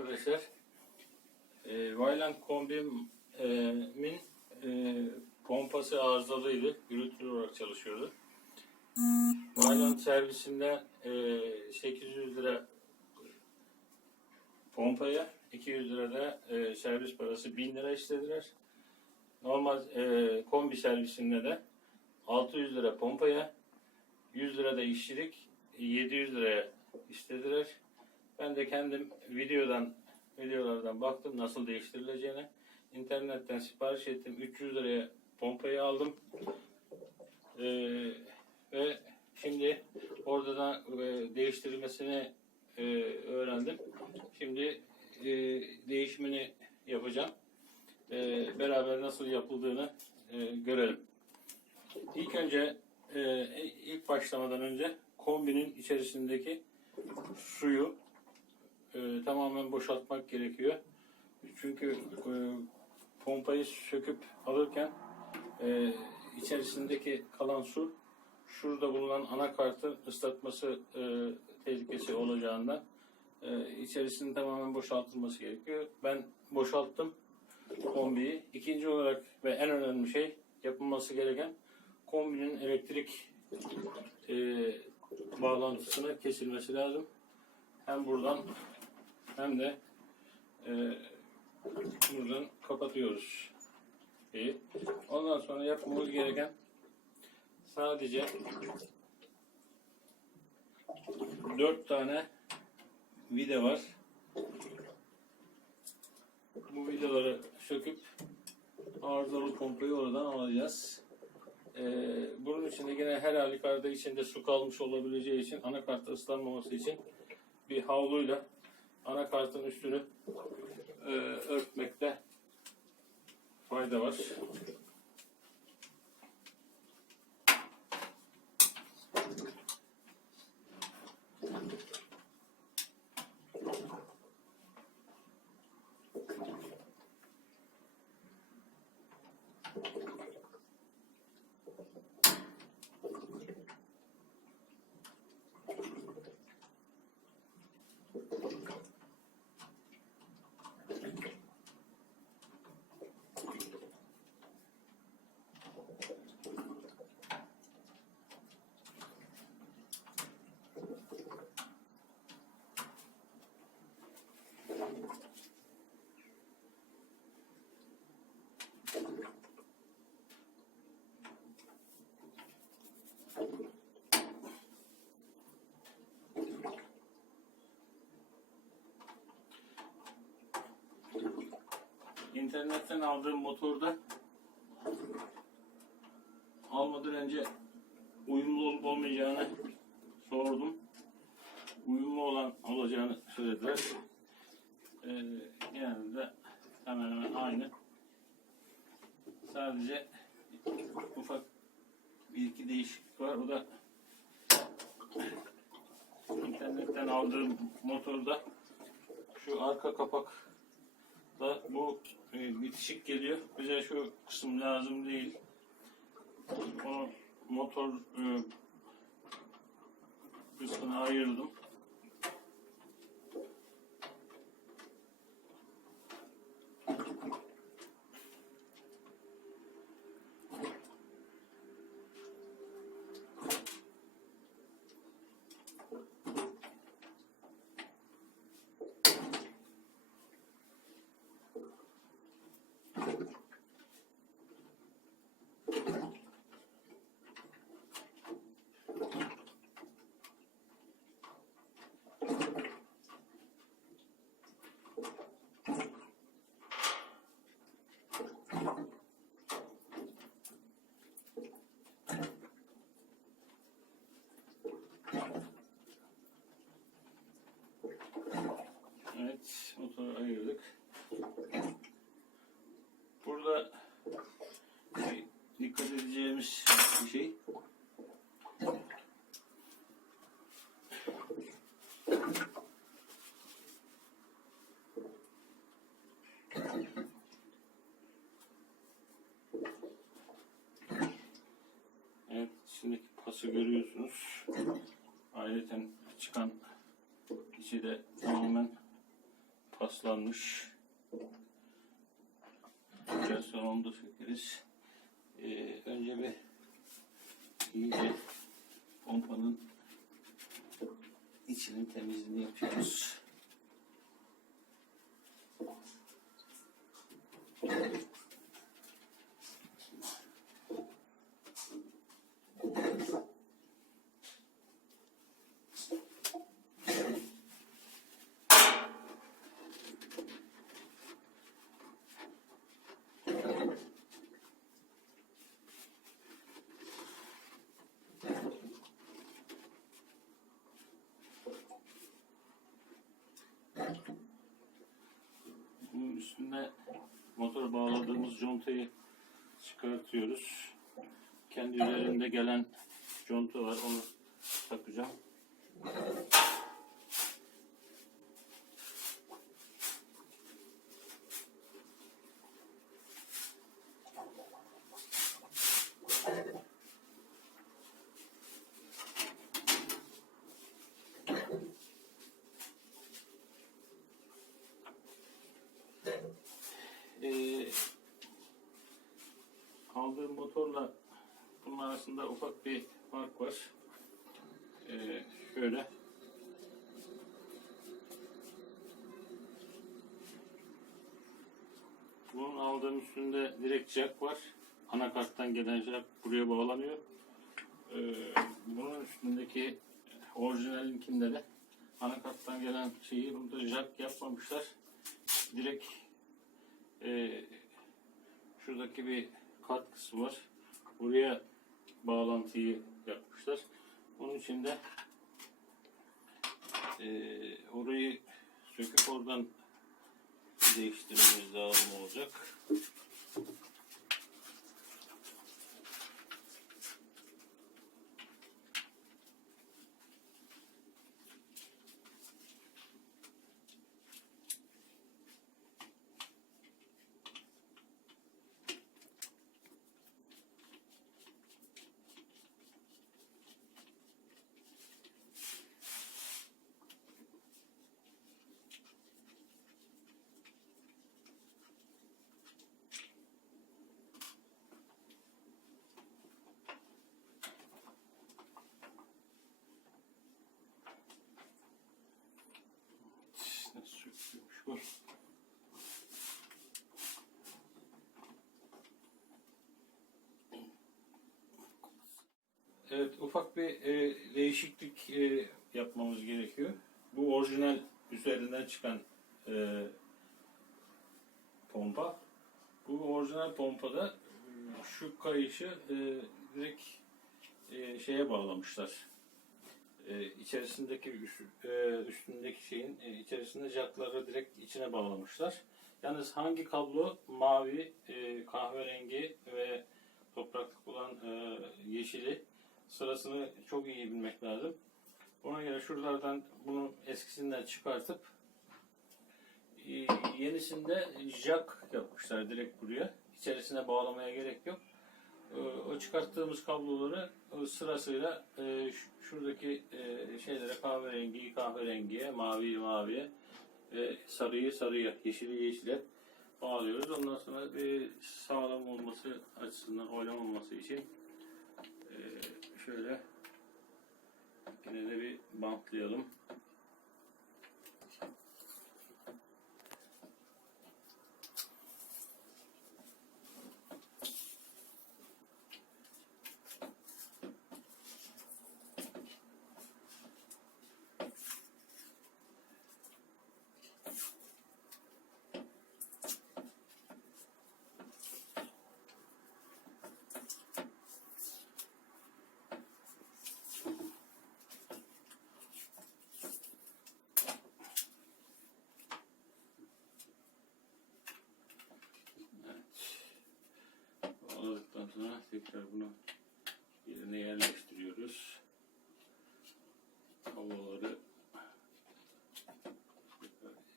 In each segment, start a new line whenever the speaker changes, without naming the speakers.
arkadaşlar. E, Vayland kombimin e, pompası arızalıydı. Gürültülü olarak çalışıyordu. Vayland servisinde e, 800 lira pompaya, 200 lira da e, servis parası 1000 lira istediler. Normal e, kombi servisinde de 600 lira pompaya, 100 lira da işçilik, 700 liraya istediler. Ben de kendim videodan videolardan baktım nasıl değiştirileceğine. İnternetten sipariş ettim. 300 liraya pompayı aldım. Ee, ve şimdi orada da e, değiştirilmesini e, öğrendim. Şimdi e, değişimini yapacağım. E, beraber nasıl yapıldığını e, görelim. İlk önce e, ilk başlamadan önce kombinin içerisindeki suyu tamamen boşaltmak gerekiyor. Çünkü e, pompayı söküp alırken e, içerisindeki kalan su şurada bulunan anakartın ıslatması e, tehlikesi olacağından e, içerisinin tamamen boşaltılması gerekiyor. Ben boşalttım kombiyi. İkinci olarak ve en önemli şey yapılması gereken kombinin elektrik e, bağlantısının kesilmesi lazım. Hem buradan hem de e, buradan kapatıyoruz. şeyi. Ondan sonra yapmamız gereken sadece dört tane vida var. Bu vidaları söküp arızalı pompayı oradan alacağız. Ee, bunun için de yine her halükarda içinde su kalmış olabileceği için anakartta ıslanmaması için bir havluyla anakartın üstünü e, örtmekte fayda var. İnternetten aldığım motorda almadan önce uyumlu olup olmayacağını sordum. Uyumlu olan olacağını söylediler. Genelde hemen hemen aynı. Sadece ufak bir iki değişiklik var. O da internetten aldığım motorda şu arka kapak da bu e, bitişik geliyor. Bize şu kısım lazım değil. Onu motor e, kısmına ayırdım. Evet, motoru ayırdık. Burada bir dikkat edeceğimiz bir şey. Evet, içindeki pası görüyorsunuz. Ayrıca çıkan içi de tamamen paslanmış. Biraz sonra onu da sökeriz. Ee, önce bir iyice pompanın içinin temizliğini yapıyoruz. Bunun üstüne motor bağladığımız contayı çıkartıyoruz. Kendi üzerinde gelen conta var onu takacağım. Ee, aldığım motorla bunun arasında ufak bir fark var. Ee, şöyle. Bunun aldığım üstünde direkt jack var. Anakarttan gelen jack buraya bağlanıyor. Ee, bunun üstündeki orijinalinkinde de anakarttan gelen şeyi burada jack yapmamışlar. Direkt e, şuradaki bir kat kısmı var. Buraya bağlantıyı yapmışlar. Onun için de e, orayı söküp oradan değiştirmemiz lazım olacak. Evet, ufak bir e, değişiklik e, yapmamız gerekiyor. Bu orijinal üzerinden çıkan e, pompa. Bu orijinal pompada e, şu kayışı e, direkt e, şeye bağlamışlar. E, içerisindeki e, üstündeki şeyin e, içerisinde jackları direkt içine bağlamışlar. Yalnız hangi kablo mavi, e, kahverengi ve topraklık olan yeşili sırasını çok iyi bilmek lazım. Ona göre şuralardan bunu eskisinden çıkartıp yenisinde jack yapmışlar direkt buraya. İçerisine bağlamaya gerek yok. E, O çıkarttığımız kabloları e, sırasıyla e, şuradaki e, şeylere kahverengiyi kahverengiye, maviyi maviye, sarıyı sarıya, yeşili yeşile bağlıyoruz. Ondan sonra bir sağlam olması açısından oynamaması için şöyle yine de bir bantlayalım. Sonra tekrar bunu yerine yerleştiriyoruz. Havaları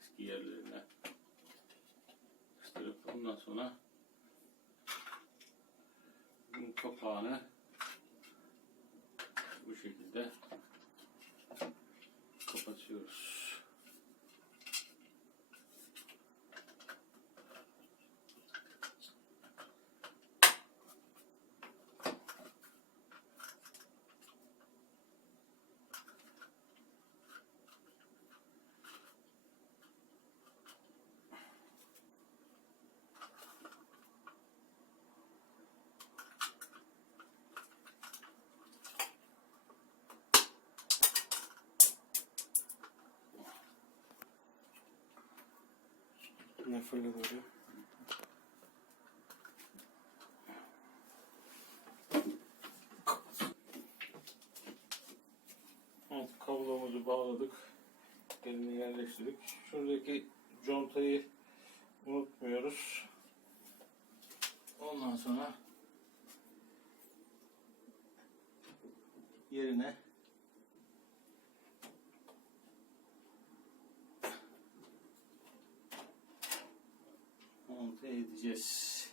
eski yerlerine gösterip ondan sonra bunun kapağını bu şekilde kapatıyoruz.
Ne fırladı?
Evet, kablomuzu bağladık. Yerine yerleştirdik. Şuradaki contayı unutmuyoruz. Ondan sonra yerine edeceğiz.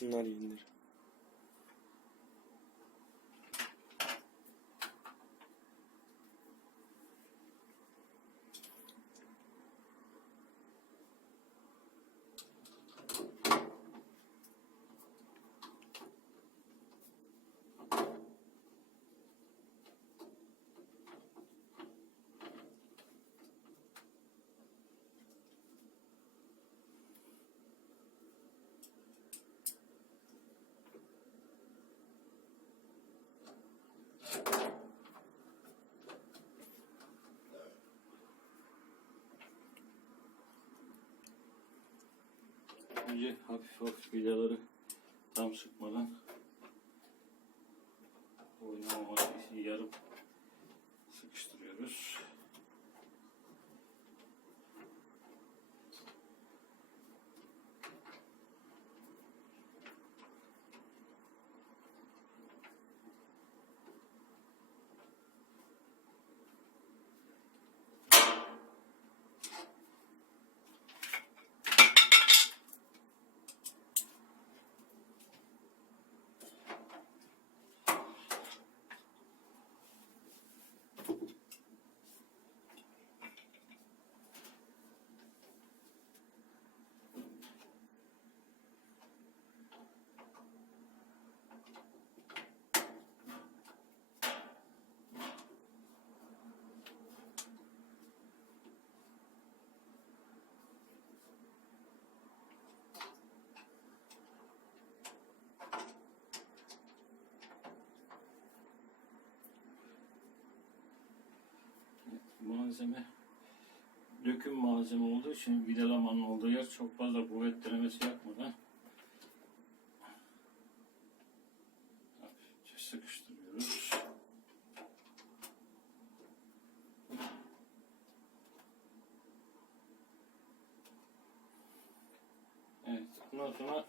Bunlar yenilir.
Önce hafif hafif vidaları tam sıkmadan oynamaması için yarım sıkıştırıyoruz. Malzeme döküm malzeme olduğu için vidalamanın olduğu yer çok fazla kuvvet denemesi yapmadan sıkıştırıyoruz. Evet, ondan sonra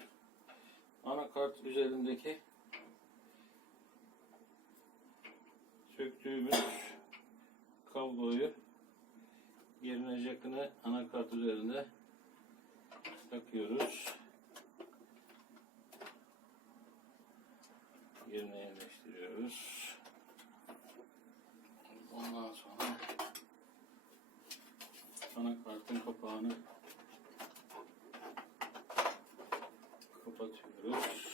anakart üzerindeki jakını anakart üzerinde takıyoruz. Yerine yerleştiriyoruz. Ondan sonra anakartın kapağını kapatıyoruz.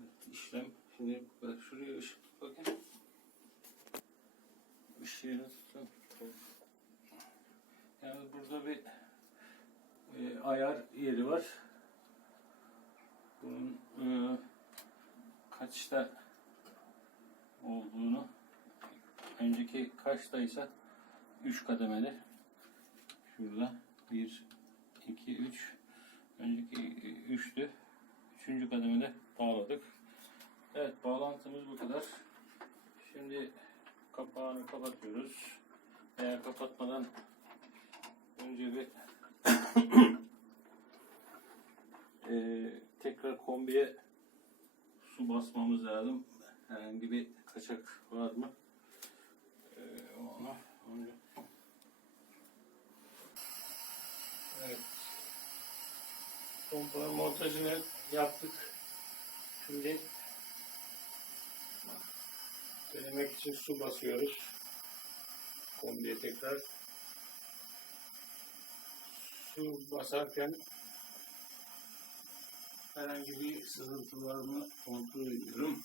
Evet, işlem. Şimdi bak şuraya ışık tut bakayım. Işığını tutun. Yani burada bir e, ayar yeri var. Bunun e, kaçta olduğunu önceki kaçtaysa 3 kademeli. Şurada 1 2 3 önceki 3'tü. Üçüncü kademede bağladık. Evet bağlantımız bu kadar. Şimdi kapağını kapatıyoruz. Eğer kapatmadan önce bir Eee, tekrar kombiye su basmamız lazım. Herhangi bir kaçak var mı? Eee, onu önce Pompa montajını yaptık. Şimdi denemek için su basıyoruz. Kombiye tekrar. Su basarken herhangi bir sızıntı var mı kontrol ediyorum.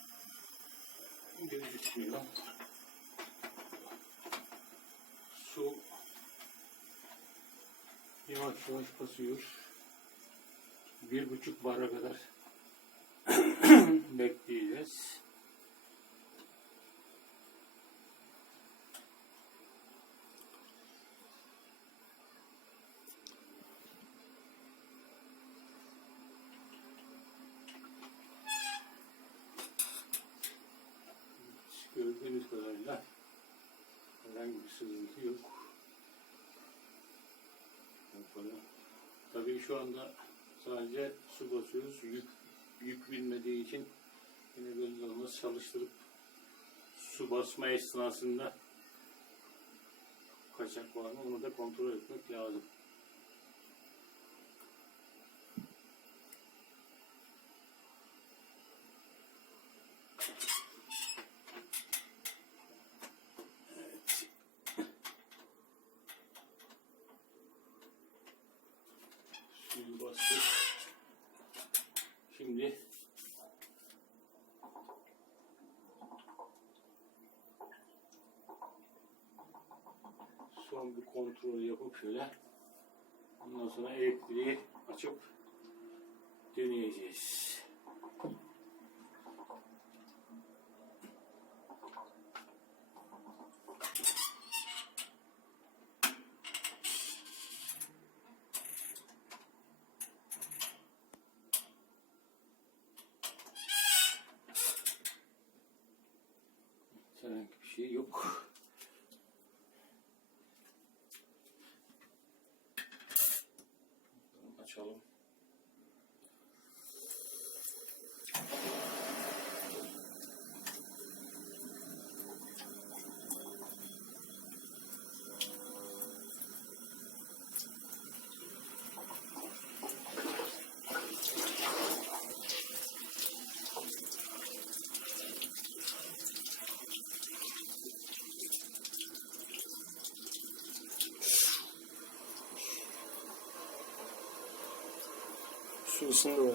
Gözükmüyor. Su yavaş yavaş basıyor. Bir buçuk bara kadar bekleyeceğiz. Gördüğünüz kadarıyla herhangi bir sızıntı yok. Tabii şu anda sadece su basıyoruz. Yük, yük bilmediği için yine belli olmaz çalıştırıp su basma esnasında kaçak var mı onu da kontrol etmek lazım. Evet. Suyu bastık. Şimdi son kontrol yapıp şöyle ondan sonra elektriği açıp deneyeceğiz. চলো
Su ısındı mı?